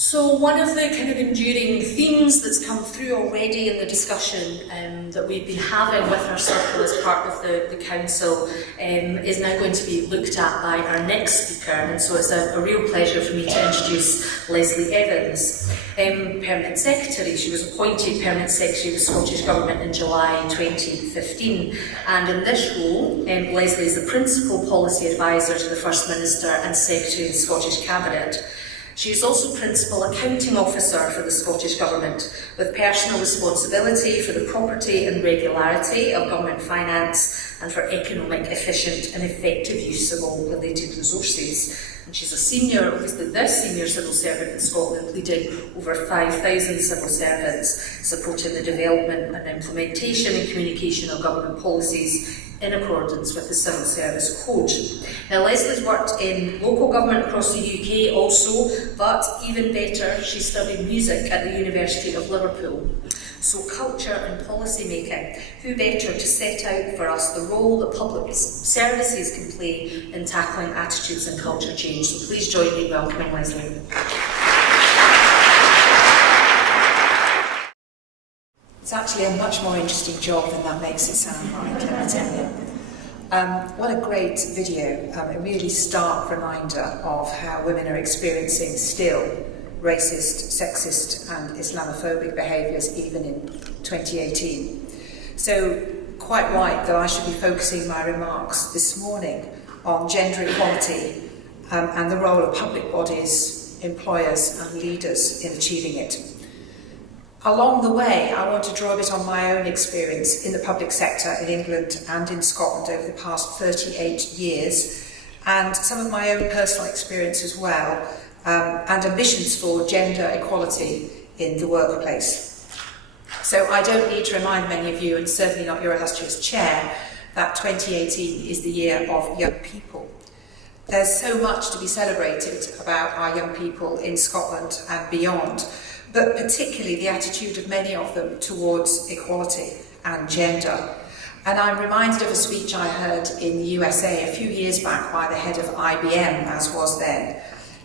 So one of the kind of enduring themes that's come through already in the discussion that we've been having with our circle as part of the council is now going to be looked at by our next speaker, and so it's a real pleasure for me to introduce Leslie Evans, Permanent Secretary. She was appointed Permanent Secretary of the Scottish Government in July 2015, and in this role Leslie is the Principal Policy Advisor to the First Minister and Secretary of the Scottish Cabinet. She is also Principal Accounting Officer for the Scottish Government, with personal responsibility for the property and regularity of government finance and for economic, efficient and effective use of all related resources. And she's a senior, obviously the senior civil servant in Scotland, leading over 5,000 civil servants, supporting the development and implementation and communication of government policies in accordance with the Civil Service Code. Now, Leslie's worked in local government across the UK also, but even better, she studied music at the University of Liverpool. So culture and policy making, who better to set out for us the role that public services can play in tackling attitudes and culture change. So please join me in welcoming Leslie. It's actually a much more interesting job than that makes it sound like, let me tell you. What a great video, a really stark reminder of how women are experiencing still racist, sexist and Islamophobic behaviours even in 2018. So quite right that I should be focusing my remarks this morning on gender equality and the role of public bodies, employers and leaders in achieving it. Along the way, I want to draw a bit on my own experience in the public sector in England and in Scotland over the past 38 years, and some of my own personal experience as well, and ambitions for gender equality in the workplace. So I don't need to remind many of you, and certainly not your illustrious chair, that 2018 is the year of young people. There's so much to be celebrated about our young people in Scotland and beyond, but particularly the attitude of many of them towards equality and gender. And I'm reminded of a speech I heard in the USA a few years back by the head of IBM, as was then.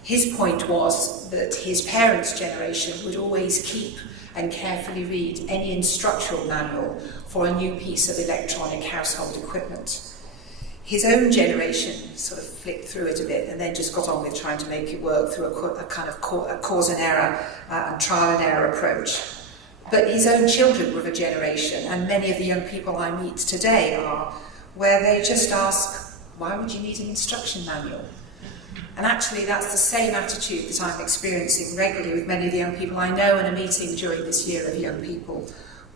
His point was that his parents' generation would always keep and carefully read any instructional manual for a new piece of electronic household equipment. His own generation sort of flicked through it a bit and then just got on with trying to make it work through a kind of cause and error and trial and error approach. But his own children were of a generation, and many of the young people I meet today are, where they just ask, why would you need an instruction manual? And actually that's the same attitude that I'm experiencing regularly with many of the young people I know in a meeting during this year of young people.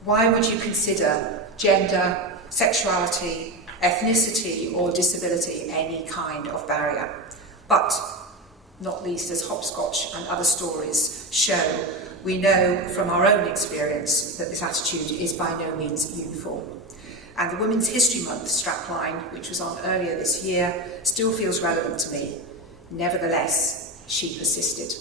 Why would you consider gender, sexuality, ethnicity or disability any kind of barrier? But, not least as hopscotch and other stories show, we know from our own experience that this attitude is by no means uniform. And the Women's History Month strapline, which was on earlier this year, still feels relevant to me. Nevertheless, she persisted.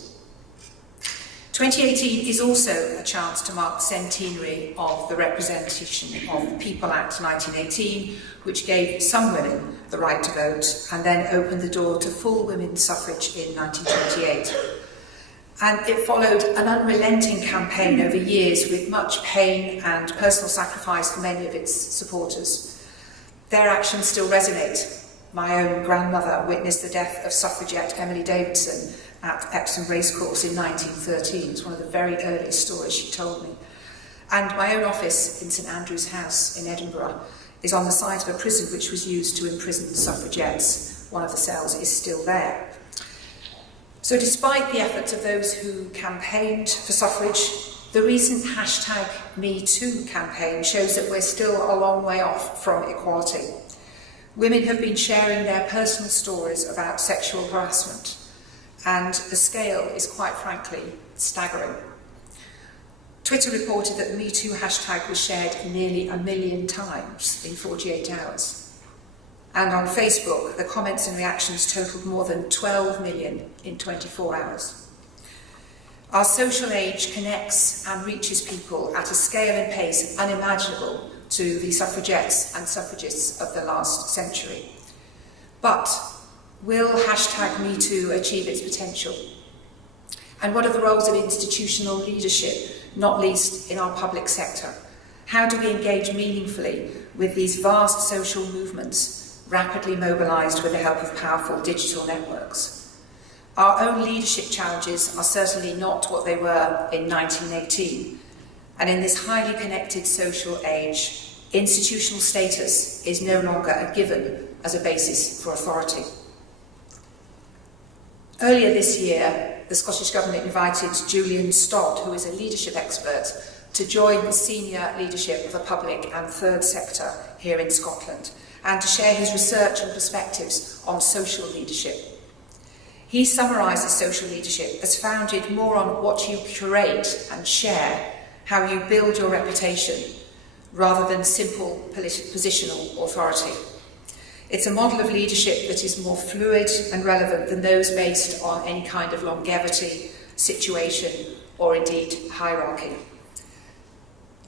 2018 is also a chance to mark the centenary of the Representation of the People Act 1918, which gave some women the right to vote and then opened the door to full women's suffrage in 1928. And it followed an unrelenting campaign over years with much pain and personal sacrifice for many of its supporters. Their actions still resonate. My own grandmother witnessed the death of suffragette Emily Davidson at Epsom Racecourse in 1913. It's one of the very earliest stories she told me. And my own office in St Andrew's House in Edinburgh is on the site of a prison which was used to imprison suffragettes. One of the cells is still there. So despite the efforts of those who campaigned for suffrage, the recent #MeToo campaign shows that we're still a long way off from equality. Women have been sharing their personal stories about sexual harassment, and the scale is quite frankly staggering. Twitter reported that the #MeToo hashtag was shared nearly 1 million times in 48 hours. And on Facebook, the comments and reactions totaled more than 12 million in 24 hours. Our social age connects and reaches people at a scale and pace unimaginable to the suffragettes and suffragists of the last century. But will #MeToo achieve its potential? And what are the roles of institutional leadership, not least in our public sector? How do we engage meaningfully with these vast social movements, rapidly mobilised with the help of powerful digital networks? Our own leadership challenges are certainly not what they were in 1918. And in this highly connected social age, institutional status is no longer a given as a basis for authority. Earlier this year, the Scottish Government invited Julian Stott, who is a leadership expert, to join the senior leadership of the public and third sector here in Scotland, and to share his research and perspectives on social leadership. He summarises social leadership as founded more on what you curate and share, how you build your reputation, rather than simple positional authority. It's a model of leadership that is more fluid and relevant than those based on any kind of longevity, situation, or indeed hierarchy.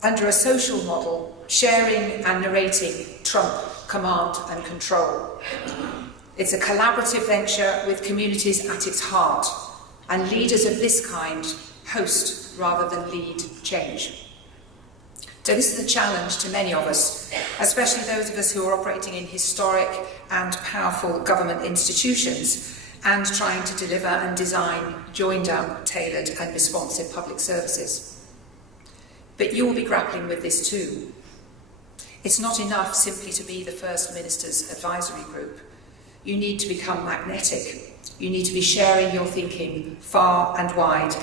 Under a social model, sharing and narrating trump command and control. It's a collaborative venture with communities at its heart, and leaders of this kind host rather than lead change. So this is a challenge to many of us, especially those of us who are operating in historic and powerful government institutions and trying to deliver and design joined-up, tailored and responsive public services. But you will be grappling with this too. It's not enough simply to be the First Minister's advisory group. You need to become magnetic. You need to be sharing your thinking far and wide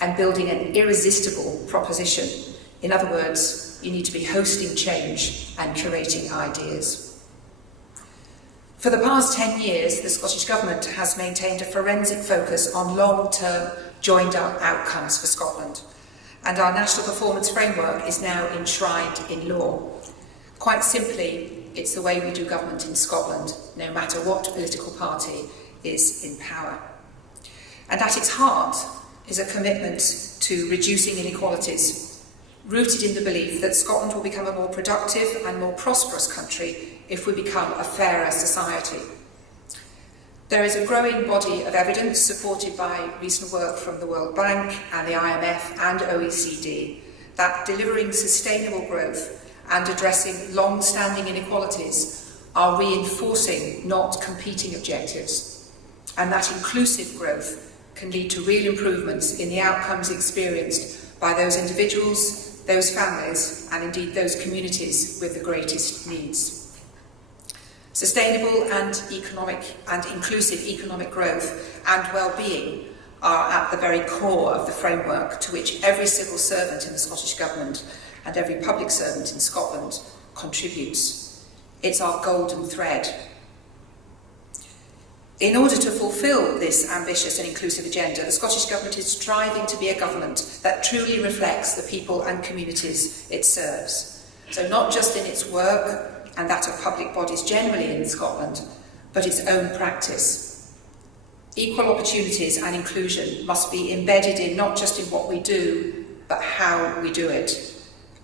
and building an irresistible proposition. In other words, you need to be hosting change and curating ideas. For the past 10 years, the Scottish Government has maintained a forensic focus on long-term joined-up outcomes for Scotland, and our National Performance Framework is now enshrined in law. Quite simply, it's the way we do government in Scotland, no matter what political party is in power. And at its heart is a commitment to reducing inequalities, rooted in the belief that Scotland will become a more productive and more prosperous country if we become a fairer society. There is a growing body of evidence supported by recent work from the World Bank and the IMF and OECD that delivering sustainable growth and addressing long-standing inequalities are reinforcing, not competing objectives, and that inclusive growth can lead to real improvements in the outcomes experienced by those individuals, those families, and indeed those communities with the greatest needs. Sustainable and inclusive economic growth and well-being are at the very core of the framework to which every civil servant in the Scottish Government and every public servant in Scotland contributes. It's our golden thread. In order to fulfil this ambitious and inclusive agenda, the Scottish Government is striving to be a government that truly reflects the people and communities it serves. So not just in its work and that of public bodies generally in Scotland, but its own practice. Equal opportunities and inclusion must be embedded in not just in what we do, but how we do it,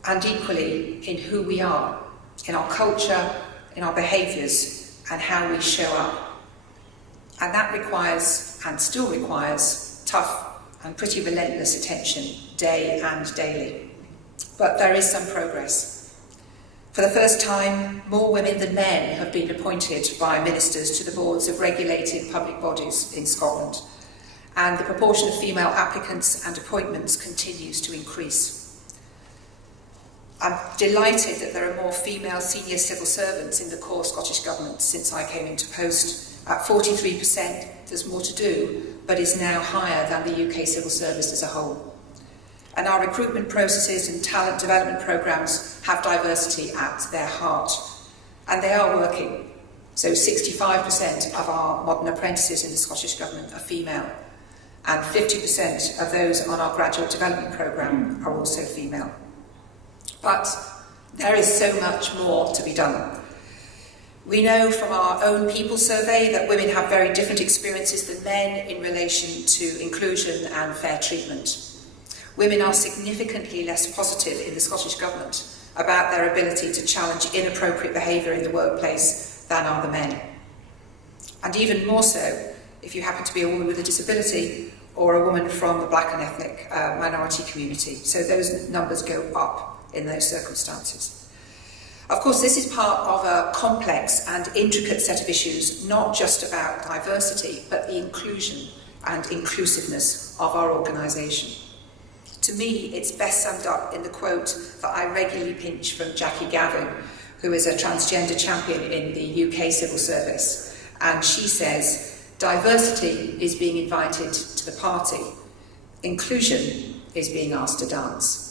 and equally in who we are, in our culture, in our behaviours, and how we show up. And that requires, and still requires, tough and pretty relentless attention, day and daily. But there is some progress. For the first time, more women than men have been appointed by ministers to the boards of regulated public bodies in Scotland, and the proportion of female applicants and appointments continues to increase. I'm delighted that there are more female senior civil servants in the core Scottish Government since I came into post. At 43%, there's more to do, but is now higher than the UK civil service as a whole. And our recruitment processes and talent development programmes have diversity at their heart. And they are working. So 65% of our modern apprentices in the Scottish Government are female. And 50% of those on our graduate development programme are also female. But there is so much more to be done. We know from our own People Survey that women have very different experiences than men in relation to inclusion and fair treatment. Women are significantly less positive in the Scottish Government about their ability to challenge inappropriate behaviour in the workplace than are the men. And even more so, if you happen to be a woman with a disability or a woman from the black and ethnic minority community. So those numbers go up in those circumstances. Of course, this is part of a complex and intricate set of issues, not just about diversity, but the inclusion and inclusiveness of our organisation. To me, it's best summed up in the quote that I regularly pinch from Jackie Gavin, who is a transgender champion in the UK civil service. And she says, diversity is being invited to the party. Inclusion is being asked to dance.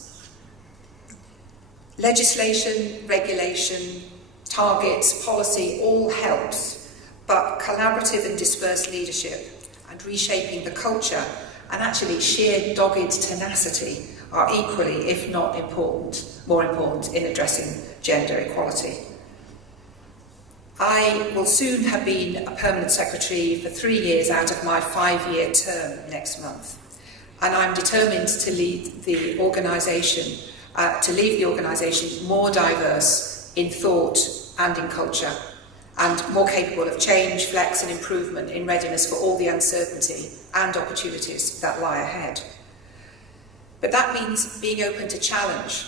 Legislation, regulation, targets, policy, all helps, but collaborative and dispersed leadership and reshaping the culture and actually sheer dogged tenacity are equally, if not more important in addressing gender equality. I will soon have been a permanent secretary for 3 years out of my 5-year term next month, and I'm determined to lead the organisation more diverse in thought and in culture, and more capable of change, flex and improvement in readiness for all the uncertainty and opportunities that lie ahead. But that means being open to challenge,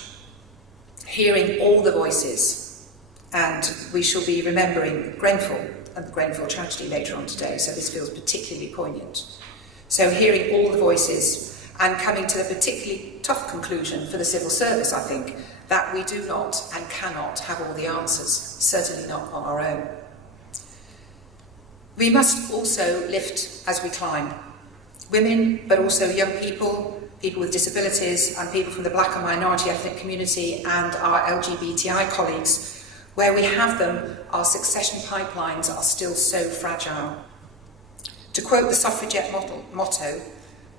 hearing all the voices, and we shall be remembering Grenfell and the Grenfell tragedy later on today, so this feels particularly poignant. So hearing all the voices and coming to the particularly tough conclusion for the civil service, I think, that we do not and cannot have all the answers, certainly not on our own. We must also lift as we climb. Women, but also young people, people with disabilities, and people from the black and minority ethnic community, and our LGBTI colleagues. Where we have them, our succession pipelines are still so fragile. To quote the suffragette motto,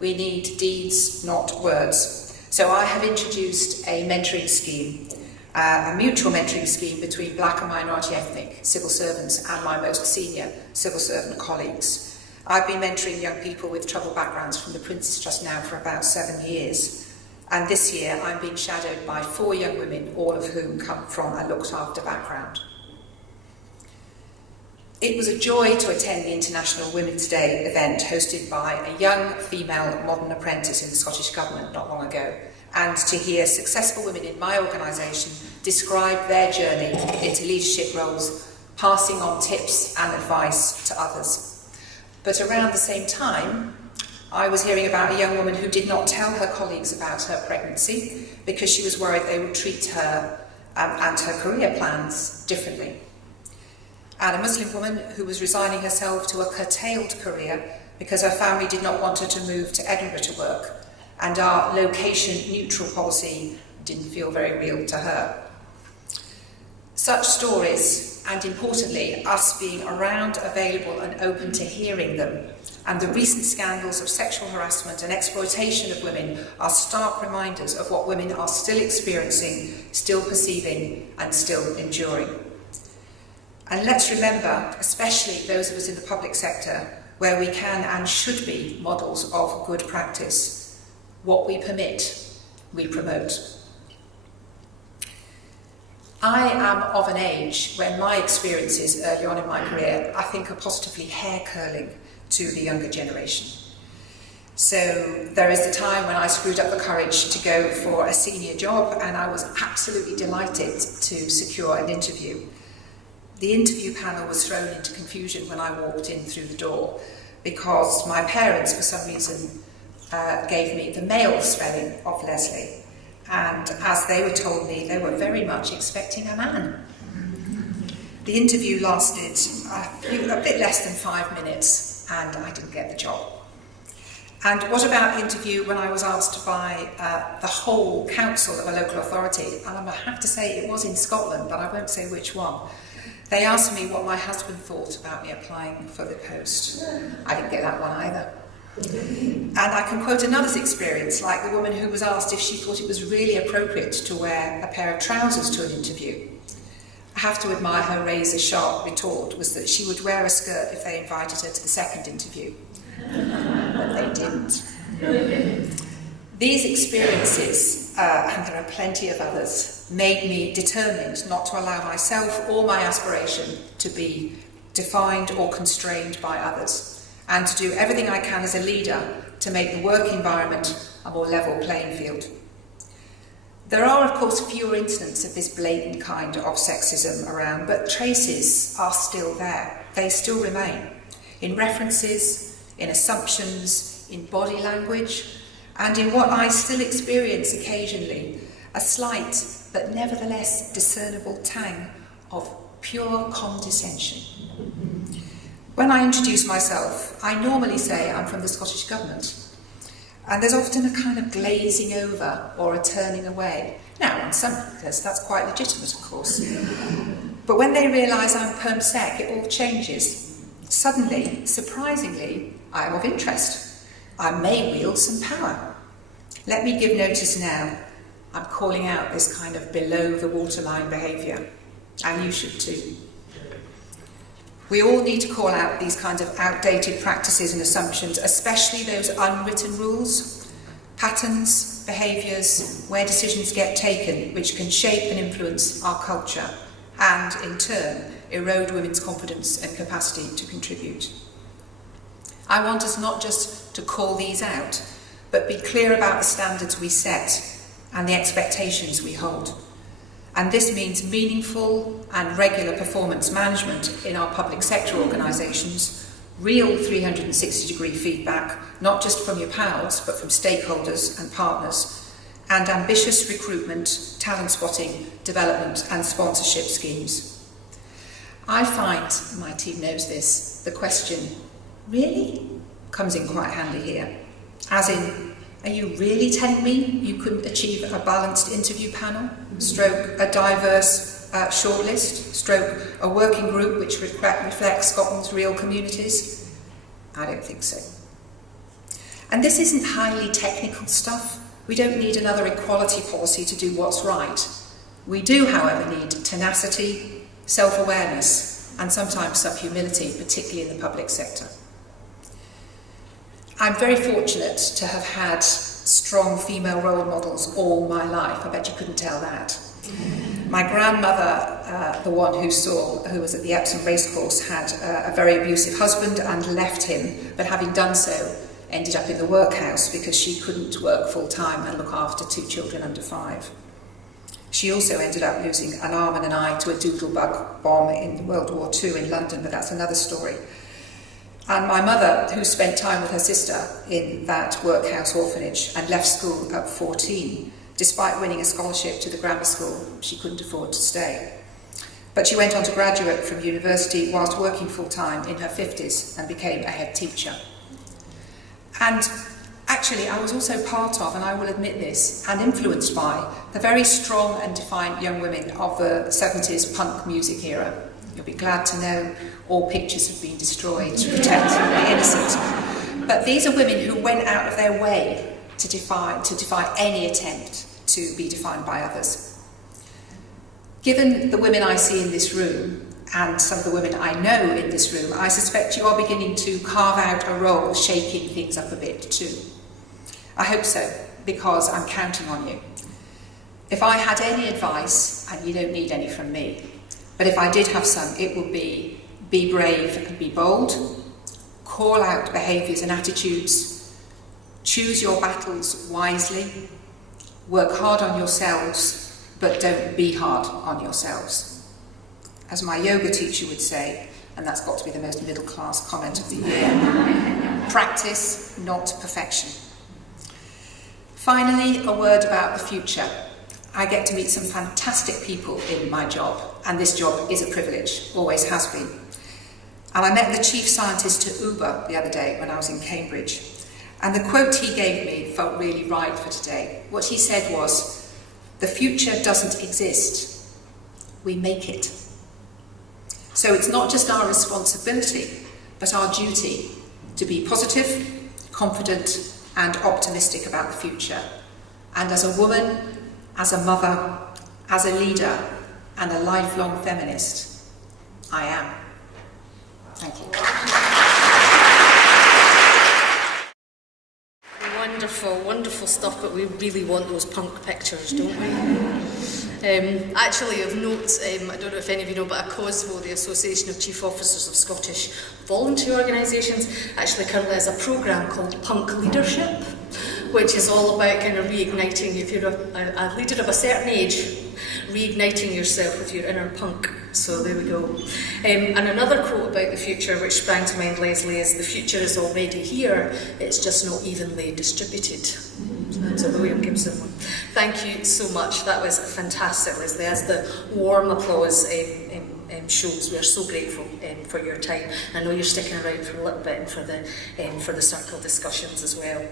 we need deeds, not words. So I have introduced a mentoring scheme, a mutual mentoring scheme between black and minority ethnic civil servants and my most senior civil servant colleagues. I've been mentoring young people with troubled backgrounds from the Prince's Trust now for about 7 years. And this year I'm being shadowed by 4 young women, all of whom come from a looked after background. It was a joy to attend the International Women's Day event hosted by a young female modern apprentice in the Scottish Government not long ago, and to hear successful women in my organisation describe their journey into leadership roles, passing on tips and advice to others. But around the same time, I was hearing about a young woman who did not tell her colleagues about her pregnancy because she was worried they would treat her and her career plans differently. And a Muslim woman who was resigning herself to a curtailed career because her family did not want her to move to Edinburgh to work, and our location-neutral policy didn't feel very real to her. Such stories, and importantly, us being around, available and open to hearing them, and the recent scandals of sexual harassment and exploitation of women are stark reminders of what women are still experiencing, still perceiving and still enduring. And let's remember, especially those of us in the public sector, where we can and should be models of good practice. What we permit, we promote. I am of an age when my experiences early on in my career, I think, are positively hair-curling to the younger generation. So there is the time when I screwed up the courage to go for a senior job, and I was absolutely delighted to secure an interview. The interview panel was thrown into confusion when I walked in through the door because my parents, for some reason, gave me the male spelling of Leslie. And as they were told me, they were very much expecting a man. The interview lasted a bit less than 5 minutes, and I didn't get the job. And what about the interview when I was asked by the whole council of a local authority? And I have to say it was in Scotland, but I won't say which one. They asked me what my husband thought about me applying for the post. I didn't get that one either. And I can quote another's experience, like the woman who was asked if she thought it was really appropriate to wear a pair of trousers to an interview. I have to admire her razor-sharp retort was that she would wear a skirt if they invited her to the second interview. But they didn't. These experiences, and there are plenty of others, made me determined not to allow myself or my aspiration to be defined or constrained by others, and to do everything I can as a leader to make the work environment a more level playing field. There are, of course, fewer incidents of this blatant kind of sexism around, but traces are still there. They still remain in references, in assumptions, in body language, and in what I still experience occasionally, a slight but nevertheless discernible tang of pure condescension. When I introduce myself, I normally say I'm from the Scottish Government, and there's often a kind of glazing over or a turning away. Now, in some cases, that's quite legitimate, of course. But when they realise I'm perm sec, it all changes. Suddenly, surprisingly, I am of interest. I may wield some power. Let me give notice now. I'm calling out this kind of below the waterline behaviour, and you should too. We all need to call out these kinds of outdated practices and assumptions, especially those unwritten rules, patterns, behaviours, where decisions get taken, which can shape and influence our culture, and in turn erode women's confidence and capacity to contribute. I want us not just to call these out, but be clear about the standards we set and the expectations we hold. And this means meaningful and regular performance management in our public sector organisations, real 360-degree feedback, not just from your pals, but from stakeholders and partners, and ambitious recruitment, talent spotting, development and sponsorship schemes. I find, my team knows this, the question, really? Comes in quite handy here. As in, are you really telling me you couldn't achieve a balanced interview panel, stroke a diverse shortlist, stroke a working group which reflects Scotland's real communities? I don't think so. And this isn't highly technical stuff. We don't need another equality policy to do what's right. We do, however, need tenacity, self-awareness, and sometimes some humility, particularly in the public sector. I'm very fortunate to have had strong female role models all my life. I bet you couldn't tell that. My grandmother, the one who was at the Epsom racecourse, had a very abusive husband and left him, but having done so, ended up in the workhouse because she couldn't work full-time and look after 2 children under 5. She also ended up losing an arm and an eye to a doodlebug bomb in World War II in London, but that's another story. And my mother, who spent time with her sister in that workhouse orphanage and left school at 14, despite winning a scholarship to the grammar school, she couldn't afford to stay. But she went on to graduate from university whilst working full-time in her 50s and became a head teacher. And actually, I was also part of, and I will admit this, and influenced by the very strong and defiant young women of the 70s punk music era. You'll be glad to know all pictures have been destroyed to protect the innocent. But these are women who went out of their way to defy any attempt to be defined by others. Given the women I see in this room, and some of the women I know in this room, I suspect you are beginning to carve out a role shaking things up a bit too. I hope so, because I'm counting on you. If I had any advice, and you don't need any from me, but if I did have some, it would be brave and be bold, call out behaviours and attitudes, choose your battles wisely, work hard on yourselves, but don't be hard on yourselves. As my yoga teacher would say, and that's got to be the most middle-class comment of the year, practice, not perfection. Finally, a word about the future. I get to meet some fantastic people in my job, and this job is a privilege, always has been. And I met the chief scientist to Uber the other day when I was in Cambridge, and the quote he gave me felt really right for today. What he said was, "The future doesn't exist, we make it." So it's not just our responsibility, but our duty to be positive, confident, and optimistic about the future. And as a woman, as a mother, as a leader, and a lifelong feminist, I am. Thank you. Wonderful, wonderful stuff, but we really want those punk pictures, don't we? Actually, of note, I don't know if any of you know, but ACOSVO, the Association of Chief Officers of Scottish Voluntary Organisations, actually currently has a programme called Punk Leadership, which is all about kind of reigniting, if you're a leader of a certain age, reigniting yourself with your inner punk. So there we go. And another quote about the future, which sprang to mind, Leslie, is "The future is already here, it's just not evenly distributed." So that's a William Gibson one. Thank you so much. That was fantastic, Leslie. As the warm applause shows, we are so grateful for your time. I know you're sticking around for a little bit and for the circle discussions as well.